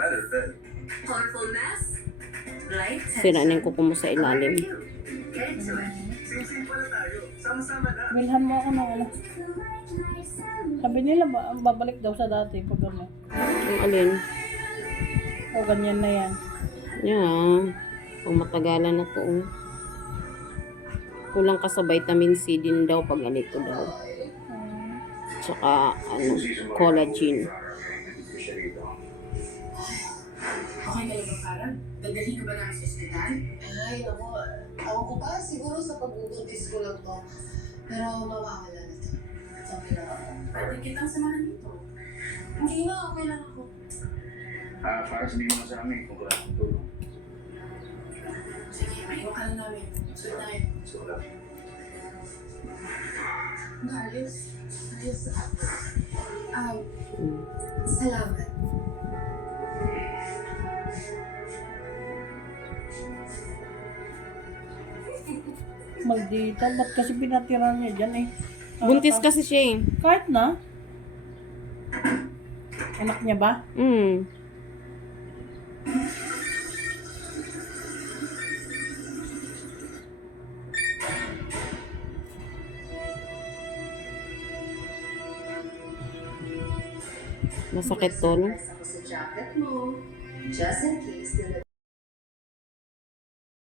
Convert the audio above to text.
Colorful mess, light Sira na yung kuko mo sa ilalim. Get into it. Bilhan mo ako ng ano. Sabi nila babalik daw sa dati pag ano. Ang alin? O ganyan na yan. Yeah. Pag matagalan na to. Kulang ka sa vitamin C din daw pag ganito daw. Tsaka ano, collagen. Okay ka lang ba, Farah? Dadalhin ka ba na sa ospital? Ay, naku. Ako ko pa, siguro sa pagbubuntis ko lang to. Pero mawawala na to. Okay lang ako. Pwede kitang samahan dito. Hindi na, okay lang ako. Para sabihin mo na sa amin kung wala akong tulong. Sige, maiwan ka lang namin. Sweet night. So, wala. Marius, Mm. salamat. Maldita, ba't kasi pinatira niya dyan eh? Buntis kasi siya eh. Kahit na. Anak niya ba? Mm. Masakit to, no? Ako sa jacket mo. Just in case na